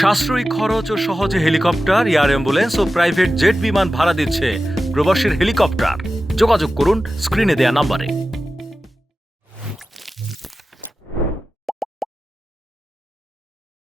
সাশ্রয়ী খরচ ও সহজে হেলিকপ্টার, এয়ার অ্যাম্বুলেন্স ও প্রাইভেট জেট বিমান ভাড়া দিচ্ছে প্রবাসীর হেলিকপ্টার। যোগাযোগ করুন স্ক্রিনে দেয়া নাম্বারে।